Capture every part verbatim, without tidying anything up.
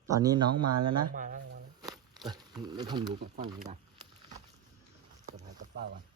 ตอนนี้น้องมาแล้วนะมาแล้วมาแล้วเอ้ยไม่ผมรู้กับฟังนี่กันสะพายกระเป๋ากัน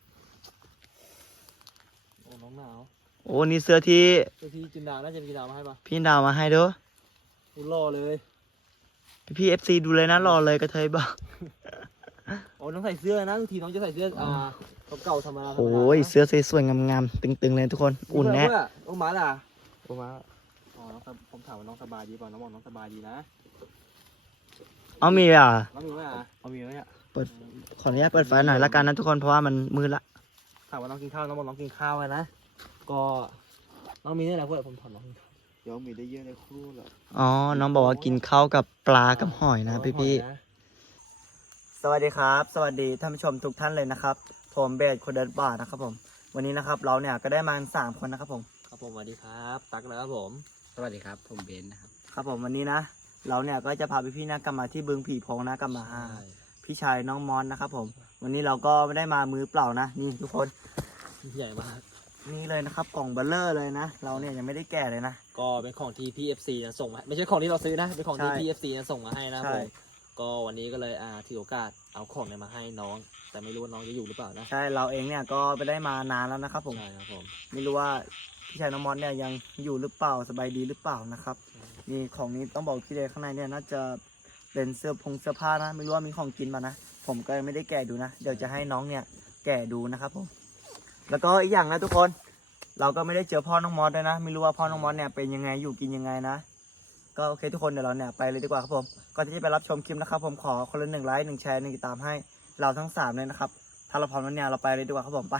โอ้น้องหนาวโอ้นี่เสื้อที่เจ้าพี่จินดาน่าจะมีจินดามาให้ปะพี่ดาวมาให้ด้วยกูรอเลยพี่พี่เอฟซีดูเลยนะรอเลยกระเทยบอกโอ้น้องใส่เสื้อนะทุกทีน้องจะใส่เสื้ออ่าเก่าๆธรรมดาโอ้ยเสื้อสวยๆงามๆตึงๆเลยทุกคนอุ่นแน่โอ้มาล่ะโอ้มาอ๋อน้องผมถามว่าน้องสบายดีป่ะน้องบอกน้องสบายดีนะเอามีอ่ะน้องมีไหมอ่ะเอามีไหมอ่ะเปิดขออนุญาตเปิดไฟหน่อยละกันนะทุกคนเพราะว่ามันมืดละถามว่าน้องกินข้าวน้องบอกน้องกินข้าวไงนะก็น้องมีนี่แหละเพื่อนผมถามน้องเดี๋ยวมีได้เยอะในครูแหละอ๋อน้องบอกว่ากินข้าวกับปลากับหอยนะพี่พี่สวัสดีครับ สวัสดีท่านผู้ชมทุกท่านเลยนะครับผมเบสคนเดินป่านะครับผมวันนี้นะครับเราเนี่ยก็ได้มาสามคนนะครับผมครับผมสวัสดีครับตั๊กนะครับผมสวัสดีครับผมเบนนะครับครับผมวันนี้นะเราเนี่ยก็จะพาพี่พี่ๆนะกลับมาที่บึงผีโพงนะกลับมาหาพี่ชายน้องมอนนะครับผมวันนี้เราก็ไม่ได้มามือเปล่านะนี่ทุกคนใหญ่มากนี่เลยนะครับกล่องเบลเลอร์เลยนะเราเนี่ยยังไม่ได้แกะเลยนะก็เป็นของที่ พี เอฟ ซี นะส่งมาไม่ใช่ของที่เราซื้อนะเป็นของที่ใช่พี เอฟ ซี นะส่งมาให้นะใช่ผมก็วันนี้ก็เลยอ่าถือโอกาสเอาของเนี่ยมาให้น้อง แต่ไม่รู้ว่าน้องจะอยู่หรือเปล่านะใช่เราเองเนี่ยก็ไปได้มานานแล้วนะครับผมใช่ครับผมไม่รู้ว่าพี่ชายน้องมอนเนี่ยยังอยู่หรือเปล่าสบายดีหรือเปล่านะครับนี่ของนี้ต้องบอกพี่เลยข้างในเนี่ยน่าจะเป็นเสื้อผงเสื้อผ้านะไม่รู้ว่ามีของกินมานะผมก็ยังไม่ได้แกะดูนะเดี๋ยวจะให้น้องเนี่ยแกะดูนะครับผมแล้วก็อีกอย่างนะทุกคนเราก็ไม่ได้เจอพ่อน้องมอสด้วยนะไม่รู้ว่าพ่อน้องมอสเนี่ยเป็นยังไงอยู่กินยังไงนะก็โอเคทุกคนเดี๋ยวเราเนี่ยไปเลยดีกว่าครับผมก่อนที่จะไปรับชมคลิปนะครับผมขอคนละหนึ่งไลค์หนึ่งแชร์หนึ่งติดตามให้เราทั้งสามเลยนะครับถ้าเราพร้อมแล้วเนี่ยเราไปเลยดีกว่าครับผมไป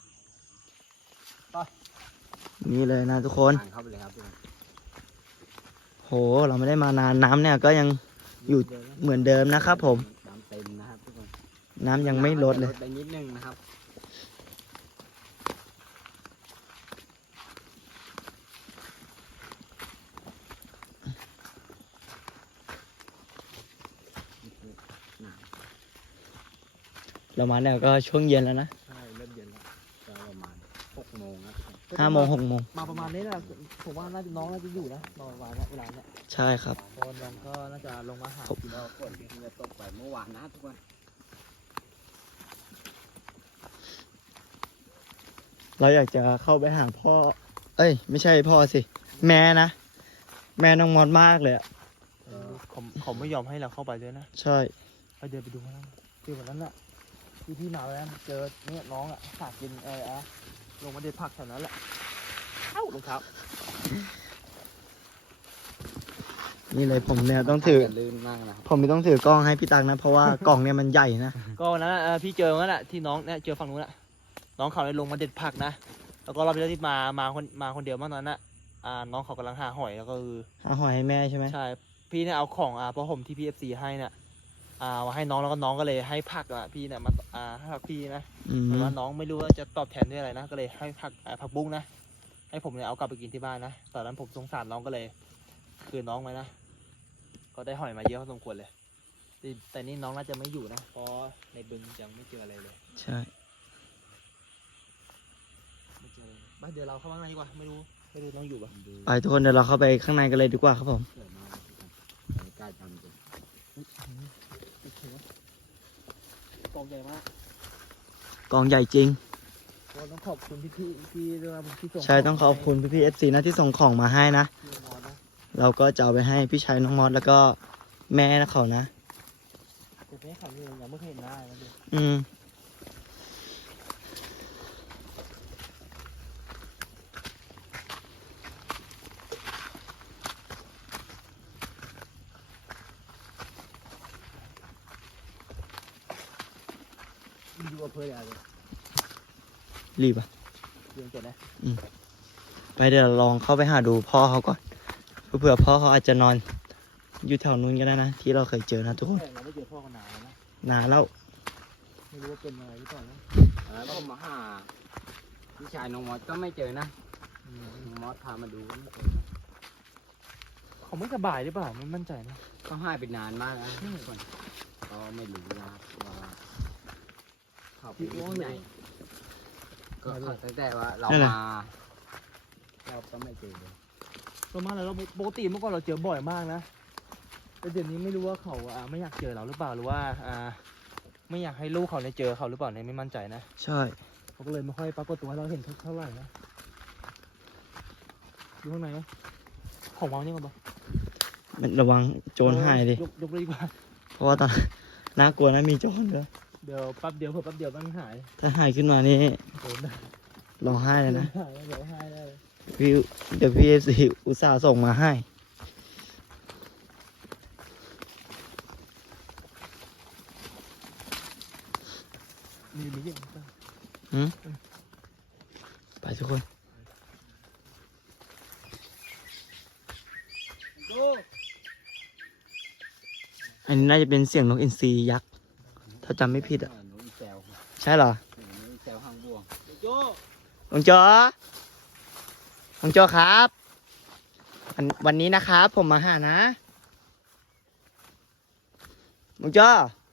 นี่เลยนะทุกคนทางเข้าไปเลยครับทุกคนโหเราไม่ได้มานานน้ำเนี่ยก็ยังอยู่เหมือนเดิมนะครับผมน้ำเต็มนะครับทุกคนน้ำยังไม่ลดเลยลดไปนิดนึงนะครับหนาวเรามาเนี่ยก็ช่วงเย็นแล้วนะใช่เริ่มเย็นแล้วก็ประมาณหกโมงนะทุกคนห้าโมงหกโมงมาประมาณนี้แหละผมว่าน่าจะน้องน่าจะอยู่นะนอนวันเวลาเนี้ยใช่ครับตอนน้องก็น่าจะลงมาหากินเราฝนที่จะตกไปเมื่อวานนะทุกคนเราอยากจะเข้าไปหาพ่อ เอ้ย ไม่ใช่พ่อสิ แม่นะ แม่น้องมอดมากเลยอะเขาเขาไม่ยอมให้เราเข้าไปด้วยนะใช่ไปเดินไปดูมันคือวันนั้นน่ะที่พี่มาแล้วเจอเนี่ยน้องอ่ะฝากกินเอออะลงมาเด็ดผักแถวนั้นแหละเอ้ารองเท้านี่เลยผมเนี่ยต้องถือลื่นมากนะครับผมไม่ต้องถือกล้องให้พี่ตังนะ เพราะว่ากล่องเนี่ยมันใหญ่นะก็วันนั้นน่ะเออพี่เจอวันนั้นแหละที่น้องเนี่ยเจอฝั่งนู้นแหละน้องเขาเลยลงมาเด็ดผักนะแล้วก็รอบที่แล้วที่มามาคนมาคนเดียวเมื่อนั้นน่ะอ่าน้องเขากำลังหาหอยแล้วก็คือหาหอยให้แม่ใช่ไหมใช่พี่เนี่ยเอาของอ่าเพราะผมที่ พี เอฟ ซี ให้เนี่ยอ่ามาให้น้องแล้วก็น้องก็เลยให้ผักอ่ะพี่เนี่ยมาอ่าให้ผักพี่นะอืมแต่ว่าน้องไม่รู้ว่าจะตอบแทนด้วยอะไรนะก็เลยให้ผักอ่าผักบุ้งนะให้ผมเนี่ยเอากลับไปกินที่บ้านนะตอนนั้นผมสงสารน้องก็เลยคืนน้องไว้นะก็ได้หอยมาเยอะพอสมควรเลยแต่แต่นี่น้องน่าจะไม่อยู่นะเพราะในบึงยังไม่เจออะไรเลยใช่ไม่เจอเลยบ้านเดี๋ยวเราเข้าข้างในดีกว่าไม่รู้ไม่รู้น้องอยู่ปะดูไปทุกคนเดี๋ยวเราเข้าไปข้างในกันเลยดีกว่าครับผมสวยมากทุกคนบรรยากาศจำจริงโอเคกองใหญ่มากกองใหญ่จริงก็ต้องขอบคุณพี่พี่พี่ด้วยนะที่ส่งใช่ต้องขอบคุณพี่พี่เอฟซีนะที่ส่งของมาให้นะพี่นอนนะเราก็จะเอาไปให้พี่ชายน้องมอสแล้วก็แม่นะเขานะแต่ไม่เขาเนี่ยยังไม่เคยเห็นหน้าเลยนะเดี๋ยวอืมดูอำเภออะไรเลยรีบอ่ะเรียนจบนะไปเดี๋ยวเราลองเข้าไปหาดูพ่อเขาก่อนเผื่อพ่อเขาอาจจะนอนอยู่แถวนู้นก็ได้นะที่เราเคยเจอนะทุกคนแต่เราไม่เจอพ่อกันนานแล้วนะนานแล้วไม่รู้ว่าเป็นอะไรหรือเปล่านะแล้วก็มาหาพี่ชายน้องมอสก็ไม่เจอนะอืมน้องมอสพามาดูก็ไม่เจอนะเขาไม่สบายหรือเปล่าไม่มั่นใจนะก็หายไปนานมากนะทุกคนก็ไม่รู้นะครับว่าเขาไปอยู่ที่ไหนก็เขาตั้งแต่ว่าเรามาเราก็ไม่เจอเลยประมาณนั้นเราปกติเมื่อก่อนเราเจอบ่อยมากนะแต่เดี๋ยวนี้ไม่รู้ว่าเขาอ่าไม่อยากเจอเราหรือเปล่าหรือว่าอ่าไม่อยากให้ลูกเขาเนี่ยเจอเขาหรือเปล่าเนี่ยไม่มั่นใจนะใช่เขาก็เลยไม่ค่อยปรากฏตัวให้เราเห็นเท่าไหร่นะดูข้างในไหมของวางนี่ก่อนปะมันระวังโจรหายดิยกยกเลยดีกว่าเพราะว่าตอนน่ากลัวนะมีโจรด้วยเดี๋ยวแป๊บเดียวเผื่อแป๊บเดียวมันหายถ้าหายขึ้นมานี่โดนได้ร้องไห้เลยนะหายเดี๋ยวหายได้พี่เดี๋ยวพี่เอฟซีอุตส่าห์ส่งมาให้มีมีเยอะมากหืมไปทุกคนโจ้อันนี้น่าจะเป็นเสียงนกอินทรียักษ์ ถ้าจำไม่ผิดอ่ะหนูอีแซวใช่เหรอหนูอีแซวหางบ่วงโจ้ลุงโจลุงโจครับวันวันนี้นะครับ ผมมาหานะลุงโจ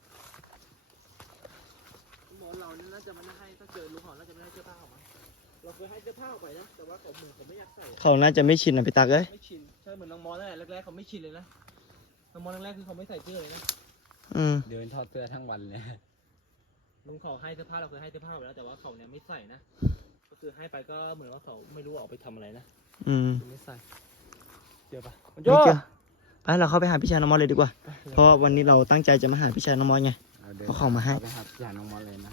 หมอเราเนี่ยน่าจะไม่ได้ให้ถ้าเจอลูกเขาน่าจะไม่ได้เสื้อผ้าออกมาเราเคยให้เสื้อผ้าออกไปนะแต่ว่าเขาเหมือนเขาไม่อยากใส่เขาน่าจะไม่ชินนะพี่ตักเอ้ยไม่ชินใช่เหมือนน้องมอสนั่นแหละแรกๆเขาไม่ชินเลยนะน้องมอสแรกๆคือเขาไม่ใส่เสื้อเลยนะอืมเดินทอดเสื้อทั้งวันเลยลุงเขาให้เสื้อผ้าเราเคยให้เสื้อผ้าไปแล้วแต่ว่าเขาเนี่ยไม่ใส่นะก็คือให้ไปก็เหมือนว่าเขาไม่รู้ว่าเอาไปทำอะไรนะอืมไม่ใส่เจอปะไม่เจอไปเราเข้าไปหาพี่ชายน้องมอสเลยดีกว่า เพราะวันนี้เราตั้งใจจะมาหาพี่ชายน้องมอสไงเอาเดินเอาของมาให้ไปหาพี่น้องมอสเลยนะ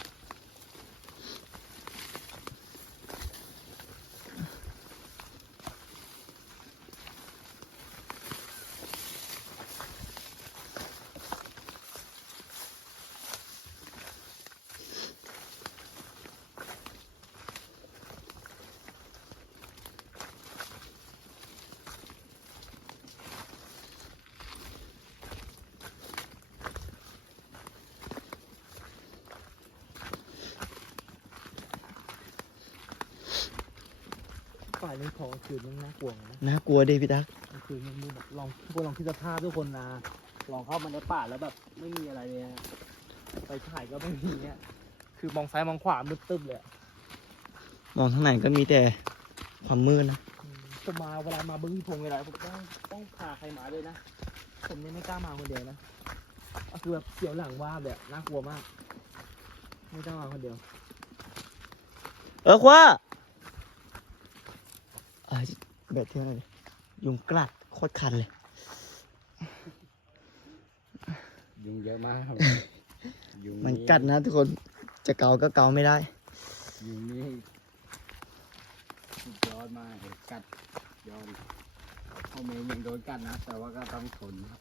ฝ่ายในของคืนมันน่ากลัวนะน่ากลัวดิพี่ตักคือมันมีแบบลองทุกคนลองคิดสภาพทุกคนนะลองเข้ามาในป่าแล้วแบบไม่มีอะไรเลยนะไปถ่ายก็ไม่มีเนี่ยคือมองซ้ายมองขวามืดตึ๊บเลยอะมองทางไหนก็มีแต่ความมืดนะอืมผมมาเวลามาบึ้งพงเวลาผมต้องต้องพาใครมาด้วยนะผมเนี่ยไม่กล้ามาคนเดียวนะก็คือแบบเสียวหลังว่าบเลยอะน่ากลัวมาก ไม่กล้ามาคนเดียวเออคว้าเอ้ยเบ็ดเท่าไหร่ดิยุงกลัดโคตรคันเลยยุงเยอะมากครับ ยุงมันกัดนะทุกคนจะเกาก็เกาไม่ได้ยุงนี่สุดยอดมากเลยกัดยอดพ่อเมย์ยังโดนกัดนะ แต่ว่าก็ต้องทนครับ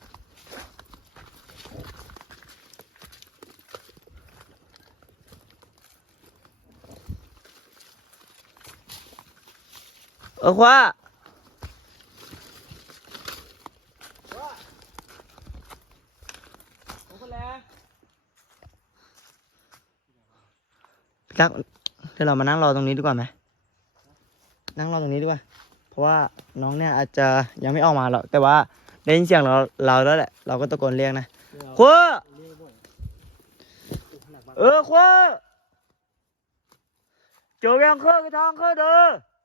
เออคว้าพี่ตักเดี๋ยวเรามานั่งรอตรงนี้ดีกว่าไหมนั่งรอตรงนี้ดีกว่า เพราะว่าน้องเนี่ยอาจจะยังไม่ออกมาหรอกแต่ว่าได้ยินเสียงเราเราแล้วแหละ เราก็ตะโกนเรียกนะ คว้า เออคว้าเจอยังเคยทางเคยเด้อ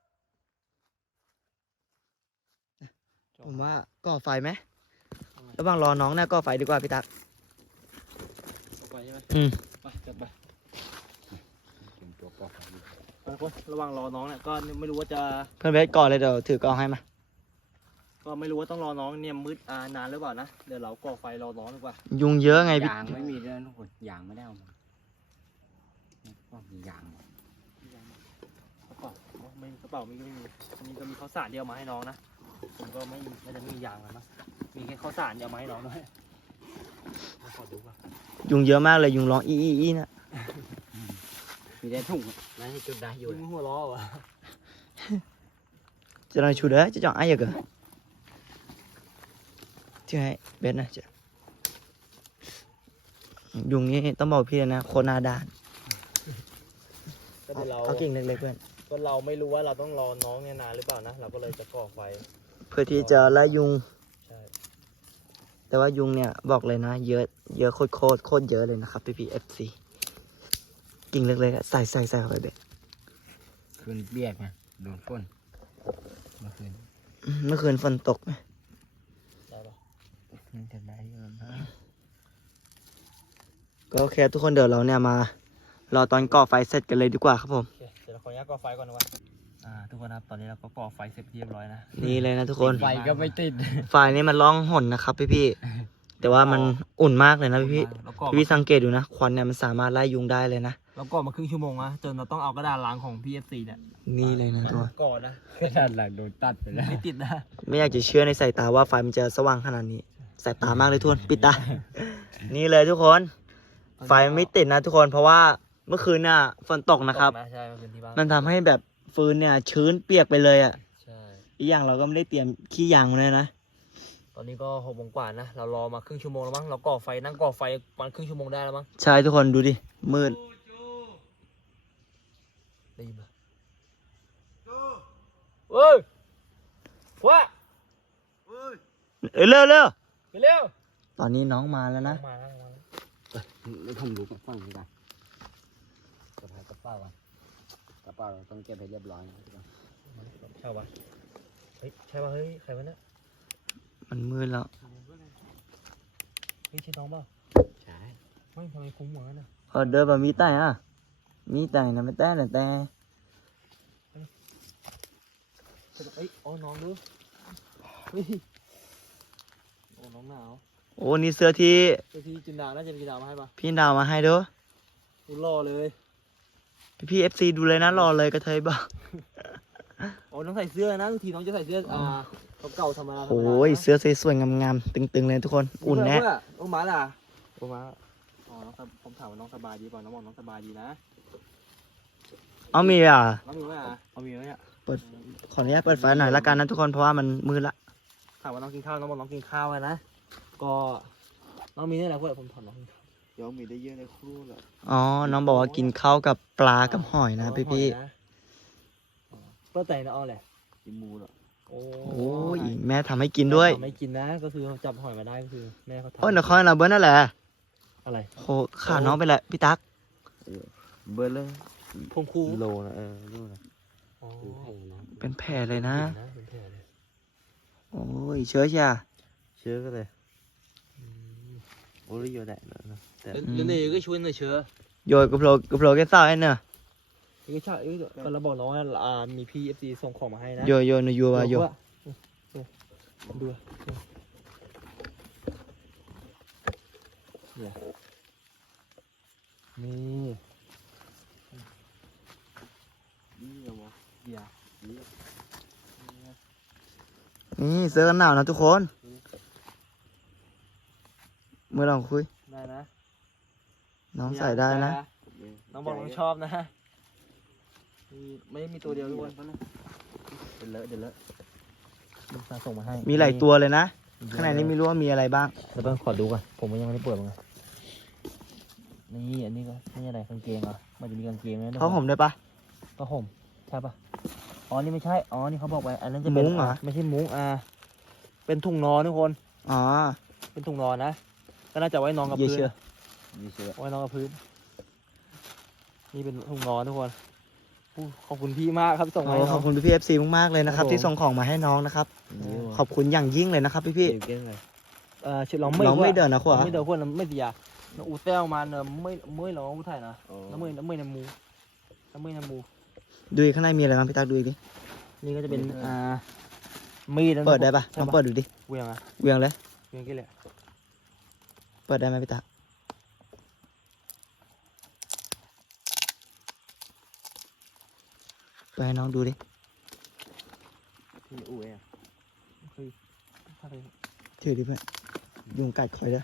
ผมว่าก่อไฟไหมระหว่างรอน้องเนี่ยก่อไฟดีกว่าพี่ตักไปใช่ไหมอืมไปจัดไปเป็นตัวปอกครับไปคนระหว่างรอน้องเนี่ยก็ไม่รู้ว่าจะเพื่อนเบสก่อนเลยเดี๋ยวถือกล้องให้มาก็ไม่รู้ว่าต้องรอน้องเนี่ยมืดอ่านานหรือเปล่านะเดี๋ยวเราก่อไฟรอน้องดีกว่ายุงเยอะไงพี่ยางไม่มีด้วยนะทุกคนยางไม่ได้เอามาก็มียางกระเป๋าอ๋อไม่กระเป๋ามีก็ไม่มีมีก็มีข้าวสารเดียวมาให้น้องนะผมก็ไม่ไม่ได้มียางแล้วนะมีแค่ข้าวสารเดียวมาให้น้องด้วยมาขอดูก่อนยุงเยอะมากเลยยุงร้องอีอีอีนะมีได้ถุงนั่นให้จุดได้อยู่มึงหัวล้อวะจะลองชูเด้อจะจ่องไอ้เยอะเกินที่ให้เบสนะจะยุงนี่ต้องบอกพี่เลยนะโคตรหนาด้านก็เดี๋ยวเราเขากิ่งเล็กๆเพื่อนก็เราไม่รู้ว่าเราต้องรอน้องเนี่ยนานหรือเปล่านะเราก็เลยจะก่อไฟเพื่อที่จะไล่ยุงใช่แต่ว่ายุงเนี่ยบอกเลยนะ เยอะเยอะโคตรโคตรโคตรเยอะเลยนะครับพี่พีเอฟซีกิ่งเล็กๆอะใส่ใส่ใส่เข้าไปเบ็ดคืนเบียดไงโดนฝนเมื่อคืนเมื่อคืนฝนตกไหมได้ปะเห็นไหมอยู่นะก็โอเคทุกคนเดี๋ยวเราเนี่ยมารอตอนก่อไฟเสร็จกันเลยดีกว่าครับผมโอเคเดี๋ยวเราขออนุญาตก่อไฟก่อนนะวะอ่าทุกคนครับตอนนี้เราก็ก่อไฟเสร็จเรียบร้อยนะนี่เลยนะทุกคนไฟก็ไม่ติดไฟนี่มันร้องหนนะครับพี่พี่ๆแต่ว่ามันอุ่นมากเลยนะพี่พี่แล้วก็พี่พี่สังเกตดูนะควันเนี่ยมันสามารถไล่ยุงได้เลยนะแล้วก็มาครึ่งชั่วโมงนะจนเราต้องเอากระดาษล้างของ พี เอฟ ซี เนี่ยนี่เลยนะตัวก่อนนะกระดาษหลังโดนตัดไปแล้วไม่ติดนะไม่อยากจะเชื่อในสายตาว่าไฟมันจะสว่างขนาดนี้สายตามากเลยทุกคนปิดตา นี่เลยทุกคน ไฟไม่ติดนะทุกคนเพราะว่าเมื่อคืนน่ะฝนตกนะครับตกใช่มันเป็นที่บ้านมันทำให้แบบฟืนเนี่ยชื้นเปียกไปเลยอ่ะใช่อีกอย่างเราก็ไม่ได้เตรียมขี้ยางมาเลยนะตอนนี้ก็หกโมงกว่านะ เรารอมาครึ่งชั่วโมงแล้วมั้ง เราก่อไฟนั่งก่อไฟประมาณครึ่งชั่วโมงได้แล้วมั้งใช่ทุกคนดูดิมืดได้ยินปะเฮ้ยว้าเอ้ยเร็วเร็วไปเร็วตอนนี้น้องมาแล้วนะมาแล้วมาแล้วไม่ผมรู้กับฟังนี่กันกระเป๋ากระเป๋าอ่ะกระเป๋าเราต้องเก็บให้เรียบร้อยนะทุกคนใช่ปะเฮ้ยใช่ปะเฮ้ยใครวะเนี่ยมันมืดแล้วเฮ้ยใช่น้องเปล่าใช่ไม่ทำไมคุ้มเหมือนกันนะพอเดินมามีแต่อ่ะมีแต่นะไม่แต่แต่แต่เอ้ยอ๋อน้องดูเฮ้ยโอ้น้องหนาวโอ้นี่เสื้อที่เจ้าพี่จินดาน่าจะเป็นจินดามาให้ปะพี่ดาวมาให้เด้อดูหล่อเลยพี่พี่เอฟซีดูเลยนะรอเลยกระเทยบ้าโอ้น้องใส่เสื้อนะทุกทีน้องจะใส่เสื้ออ่าเก่าๆธรรมดาธรรมดาโอ้ยเสื้อสวยๆงามๆตึงๆเลยทุกคนอุ่นแน่เพื่โอ้มาล่ะโอ้มาอ๋อน้องสบผมถามว่าน้องสบายดีป่ะน้องบอกน้องสบายดีนะเอามีอ่ะน้องมีไหมอ่ะเอามีไหมอ่ะขออนุญาตเปิดไฟหน่อยละกันนะทุกคนเพราะว่ามันมืดละถามว่าน้องกินข้าวน้องบอกน้องกินข้าวไว้นะก็น้องมีนี่แหละเพื่อนผมถามน้องกินข้าวเดี๋ยวมีได้เยอะในครูแหละอ๋อน้องบอกว่ากินข้าวกับปลากับหอยนะพี่พี่ก็แต่นะอ้อแหละกินหมูเหรอโอ้ๆโอ้ยแม่ทำให้กินด้วยไม่กินนะก็คือจับหอยมาได้ก็คือแม่เขาทำโอ้ยนครเราเบิ้ลนั่นแหละอะไรโหขาดน้องไปแหละพี่ตั๊กเบอร์เลยพงคูโลนะเออรู้นะอ๋อเป็นแผ่นะเป็นแผลเลยนะเป็นแผลเลยโอ้ยเชื้อชาเชื้อก็เลยโอ้ยเยอะแหละนะแต่แล้วเนี่ยก็ช่วยหน่อยเชื้อโยยกับโผล่กับโผล่แค่เศร้าไอ้เนอะก็ใช่เอ้ยก็เราบอกน้องว่าอ่ามีพี่เอฟซีส่งของมาให้นะโยโยนโยวาโยดูเนี่ยนี่นี่เหรอวะเดี๋ยวนี่นี่เสื้อกันหนาวนะทุกคนเมื่อลองคุยได้นะน้องใส่ได้นะน้องบอกน้องชอบนะมีไม่ได้มีตัวเดียวทุกคนเดี๋ยวเลอะเดี๋ยวเลอะลูกค้าส่งมาให้มีหลายตัวเลยนะข้างในนี้ไม่รู้ว่ามีอะไรบ้างเดี๋ยวเพิ่งขอดูก่อนผมยังไม่ได้เปิดมันเลยนี่อันนี้ก็นี่อะไรกางเกงเหรอ่ะมันจะมีกางเกงนะเขาห่มได้ปะก็ห่มใช่ปะอ๋อนี่ไม่ใช่อ๋อนี่เขาบอกไว้อันนั้นจะเป็นมุ้งเหรอไม่ใช่มุ้งอ่าเป็นถุงนอนทุกคนอ๋อเป็นถุงนอนนะก็น่าจะไว้นอนกับเยี่ยพื้นเชื่อมีเชื้อไว้นอนกับพื้นนี่เป็นถุงนอนทุกคนอู้ขอบคุณพี่มากครับส่งมาโอ้ให้ขน้ออบ งคุณพี่เอฟซีมากๆเลยนะครับครับผมที่ส่งของมาให้น้องนะครับ ขอบคุณอย่างยิ่งเลยนะครับพี่พี่เดี๋ยวเก่งเลยเอ่อชื่อเราไม่เราไม่เดินนะขวาไม่เดินขวาไม่เดียnó u teo mà nó mới mới là u thải nè อ๋อ nó mới nó mới là mù nó mới là mù ดูอีกข้างในมีอะไรบ้างพี่ตั๊กดูอีกดินี่ก็จะเป็นอ่ามีดนะเปิดได้ปะลใช่องเปิดดูดิเวียงอ่ะเวียงเลยเวียงกี่แหละเปิดได้ไหมพี่ตั๊กเปิดให้น้องดูดิที่อูเองคือถ้าเป็นถือดิเพื่อนยุงกัดคอยเด้อ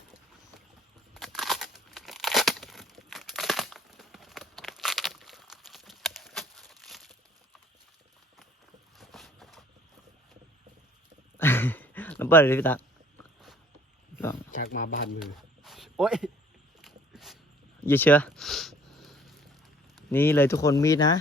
น้ำเปิดเลยพี่ตั๊กลองชักมาบาดมือโอ้ยอย่าเชื่อ นี่เลยทุกคนมีดนะ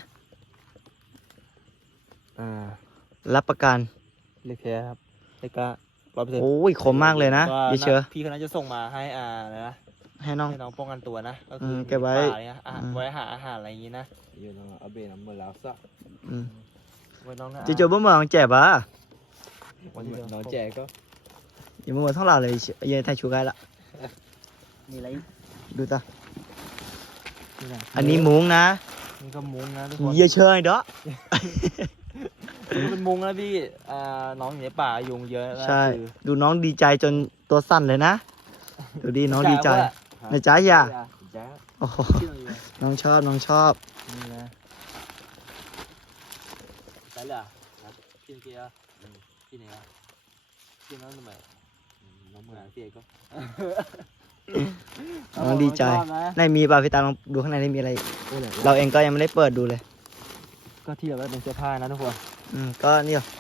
อ่ารับประกันเล็กแค่ครับเล็กก็ร้อยเปอร์เซ็นต์โอ้ยคมมากเลยนะอย่าเชื่อพี่คนนั้นจะส่งมาให้อ่าอะไรนะให้น้องให้น้องป้องกันตัวนะก็คือมเก็บไว้ป่าอะไรเงี้ยอ่ะอืมไว้หาอาหารอะไรอย่างงี้นะอยู่นะเอาเบนมือแล้วซะอืมไว้น้องนะจะเจอบ่เมืองแจ็บอ่ะวันที่เดียวน้องแจก็ยอย่ามาหมดท้องเราเลยเย็นไทยชูไกละมีอะไรดูตานี่นะอันนี้มุ้งนะนี่ก็มุ้งนะทุกคนเยอะเชยเด้อนี่เป็นมุ้งนะพี่อ่าน้องอยู่ในป่ายุงเยอะนะใช่คือดูน้องดีใจจนตัวสั่นเลยนะดูดีน้องดีใจว่าในใจอย่าจ้าโอ้โหชื่ออะไรน้องชอบน้องชอบนี่นะไปเลยอ่ะกินเกียร์กินไหนอ่ะกินน้องทำไมน้องเหมือนเสียก็น้องดีใจชอบนะในมีป่ะพี่ตาลองดูข้างในได้มีอะไรโอ้ยเราเองก็ยังไม่ได้เปิดดูเลยก็ที่แบบว่าเป็นเสื้อผ้านะทุกคนอืมก็นี่หรอ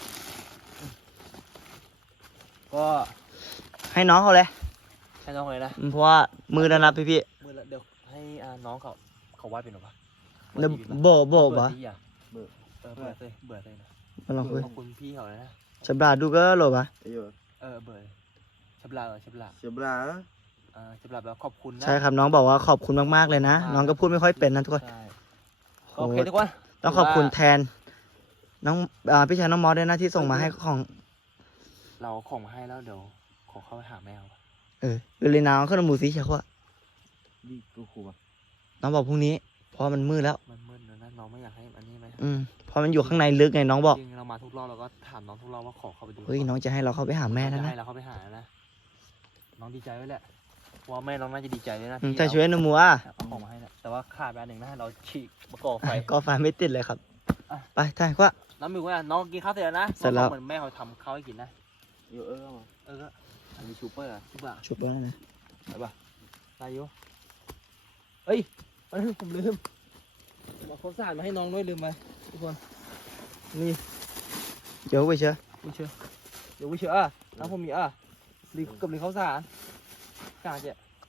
ก็ให้น้องเขาเลยให้น้องเลยนะอืมเพราะว่ามือแล้วนะพี่พี่มือละเดี๋ยวให้อ่าน้องเขาเขาวาดเป็นหรอปะๆเดี๋ยวโบโบเบื่บ่อที่อ่ะเบื่อเออเบื่อเลยเบื่อเลยนะมาลองคุยขอบคุณพี่เขาเลยนะฉับดาดูก็โหลบ่ะ Ayo, เออเบื่อชับลาเหรอชับลา sebelah. อ่าชับลาแล้วขอบคุณนะใช่ครับน้องบอกว่าขอบคุณมากๆเลยนะน้องก็พูดไม่ค่อยเป็นนะทุกคนใช่โหโอเคทุกคนต้องขอบคุณแทน น้องอ่าพี่ชายน้องมอสด้วยนะที่ส่งมาให้ของเราเอาของมาให้แล้วเดี๋ยวขอเข้าไปหาแมวเออเรลินาวขึ้นหมูสีเขียวอะ Di kuku, Bang. น้องบอกพรุ่งนี้เพราะมันมืดแล้วมันมืดแล้วนะน้องไม่อยากให้อันนี้ไหมอืมเพราะมันอยู่ข้างในลึกไงน้องบอกจริงๆเรามาทุกรอบเราก็ถามน้องทุกรอบว่าขอเข้าไปดูเฮ้ยน้องจะให้เราเข้าไปหาแม่แล้วจะนะให้เราเข้าไปหานะน้องดีใจไว้แหละเพราะว่าแม่น้องน่าจะดีใจด้วยนะอืมที่ใช่ช่วยนมัวเอาของมาให้นะแต่ว่าขาดไปอันหนึ่งนะเราฉีกมะกอกไฟก็ไฟไม่ติดเลยครับอ่ะไปท่านว่าน้องมิวว่าน้องกินข้าวเสร็จแล้วนะเสร็จแล้วเหมือนแม่เขาทำข้าวให้กินนะ Yo, eh, Bang. เออก็อันนี้ชูเปอร์อะทุกอย่างชุบแล้วนะไปป่ะได้อยู่เอ้ยเอ้ยผมลืมผมเอาข้าวสารมาให้น้องด้วยลืมไปทุกคนนี่เดี๋ยวไปเชื่อวิเชื่อเดี๋ยววิเชื่ออ่ะน้ำผมมีอ่ะรีกับรีข้าวสารกาเจ๊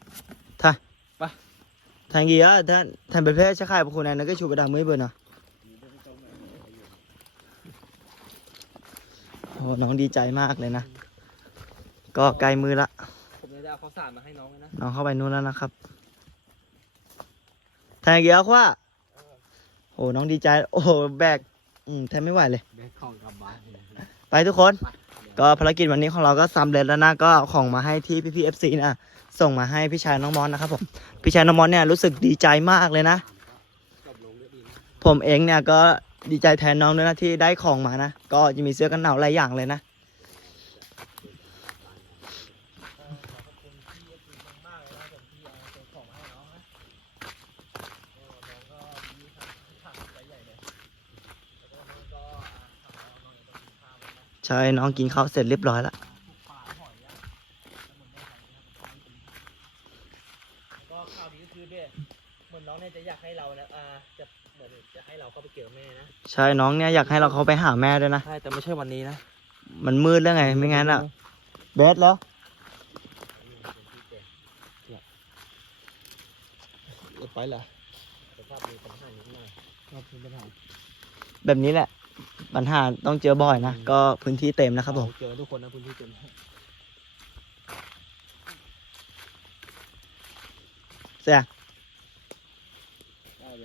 ทางกี้อ่ะท่านท่านเป็นแพทย์ชะข่ายพวกคุณนายนั่นก็ชูไปดามมือเบอร์เนาะโอ้น้องดีใจมากเลยนะ ก็ใกล้มือละผมเลยได้เอาข้าวสารมาให้น้องเลยนะน้องเข้าไปนู่นแล้วนะครับทางกี้อ่ะว่าโอ้น้องดีใจโอ้โหแบกอืมแทบไม่ไหวเลยได้ของกลับบ้านไปทุกคน ก็ภารกิจวันนี้ของเราก็สำเร็จแล้วนะก็เอาของมาให้ที่พี่พีเอฟซีนะส่งมาให้พี่ชายน้องมอนนะครับผมพี่ชายน้องมอนเนี่ยรู้สึกดีใจมากเลยนะ ผมเองเนี่ยก็ดีใจแทนน้องด้วยนะที่ได้ของมานะก็จะมีเสื้อกันหนาวหลายอย่างเลยนะใช่น้องกินข้าวเสร็จเรียบร้อยแล้วก็ข่าวดีก็คือเบ้เหมือนน้องเนี่ยจะอยากให้เรานะอ่าจะเหมือนจะให้เราเข้าไปเกี่ยวแม่นะใช่น้องเนี่ยอยากให้เราเข้าไปหาแม่ด้วยนะใช่แต่ไม่ใช่วันนี้นะมันมืดแล้วไงไม่งั้นอ่ะเบสแล้วไปเหรอสภาพมีปัญหานิดหน่อยครับมีปัญหาแบบนี้แหละปัญหาต้องเจอบ่อยนะก็พื้นที่เต็มนะครับผมเจอทุกคนนะพื้นที่เต็มเสียได้เลย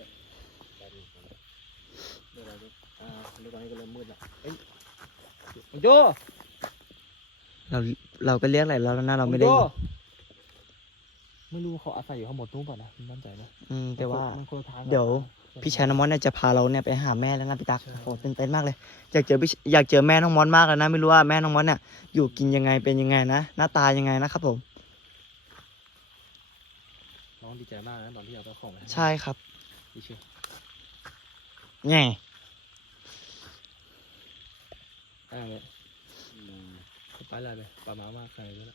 เดี๋ยวเราดูอ่าเดี๋ยวตอนนี้ก็เริ่มมืดแล้วเอ้ยโจเราเราก็เรียกอะไรแล้วนะเราไม่ได้โจ้ไม่รู้ว่าเขาอาศัยอยู่ข้างบนตู้เปล่านะไม่มั่นใจนะอืมแต่ว่ามันคนละทางกันเดี๋ยวพี่ชายน้องมอนเนี่ยจะพาเราเนี่ยไปหาแม่แล้วนะพี่ตักโอ้ตื่นเต้นมากเลยอยากเจอพี่อยากเจอแม่น้องมอนมากเลยนะไม่รู้ว่าแม่น้องมอนเนี่ยอยู่กินยังไงเป็นยังไงนะหน้าตายังไงนะครับผมน้องดีใจมากนะตอนที่เอาไปของมาห้ใช่ครับพี่เชื่อแง่อ่าเนี่ยไปอะไรไปปลาหมามากใครก็แล้ว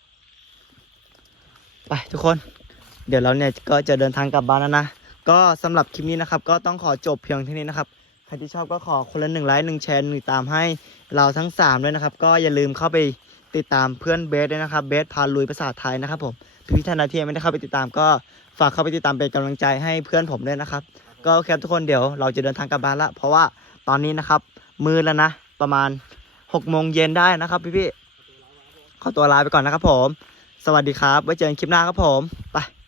ไปทุกคน เดี๋ยวเราเนี่ยก็จะเดินทางกลับบ้านแล้วนะก็สำหรับคลิปนี้นะครับก็ต้องขอจบเพียงเท่านี้นะครับใครที่ชอบก็ขอคนละหนึ่งไลค์หนึ่งแชร์หนึ่งตามให้เราทั้งสามด้วยนะครับก็อย่าลืมเข้าไปติดตามเพื่อนเบสด้วยนะครับเบสพาลุยภาษาไทยนะครับผมพี่ๆท่านใดที่ยังไม่ได้เข้าไปติดตามก็ฝากเข้าไปติดตามเป็นกำลังใจให้เพื่อนผมด้วยนะครับก็โอเคทุกคนเดี๋ยวเราจะเดินทางกลับบ้านละเพราะว่าตอนนี้นะครับมืดแล้วนะประมาณหกโมงเย็นได้นะครับพี่ๆขอตัวลาไปก่อนนะครับผมสวัสดีครับไว้เจอกันคลิปหน้าครับผมไป